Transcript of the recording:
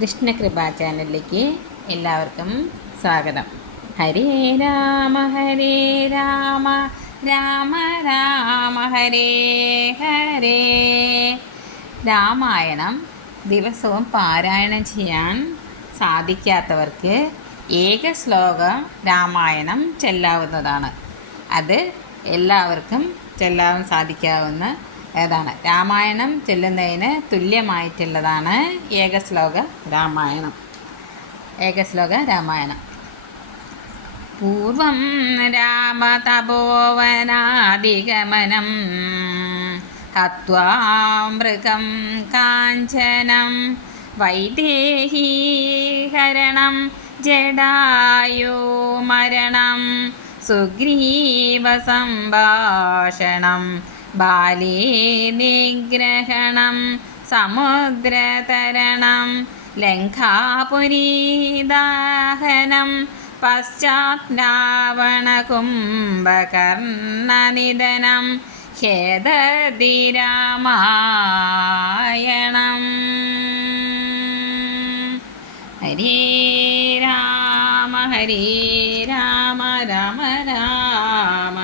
കൃഷ്ണകൃപ ചാനലിലേക്ക് എല്ലാവർക്കും സ്വാഗതം. ഹരേ രാമ ഹരേ രാമ രാമ രാമ ഹരേ ഹരേ. രാമായണം ദിവസവും പാരായണം ചെയ്യാൻ സാധിക്കാത്തവർക്ക് ഏക ശ്ലോകം രാമായണം ചെല്ലാവുന്നതാണ്. അത് എല്ലാവർക്കും ചെല്ലാൻ സാധിക്കാവുന്ന ഏതാണ്? രാമായണം ചെല്ലുന്നതിന് തുല്യമായിട്ടുള്ളതാണ് ഏകശ്ലോക രാമായണം. ഏകശ്ലോക രാമായണം. പൂർവം രാമതപോവനാദിഗമനം ഹത്വാമൃഗം കാഞ്ചനം വൈദേഹീഹരണം ജഡായോ മരണം സുഗ്രീവസംഭാഷണം ബാലേ നിഗ്രഹണം സമുദ്രതരണം ലങ്കാപുരീദാഹനം പശ്ചാത് രാവണകുംഭകർണനിധനം ഖേദതിരാമായണം ഹരേ രാമ ഹരേ രാമ രാമ രാമ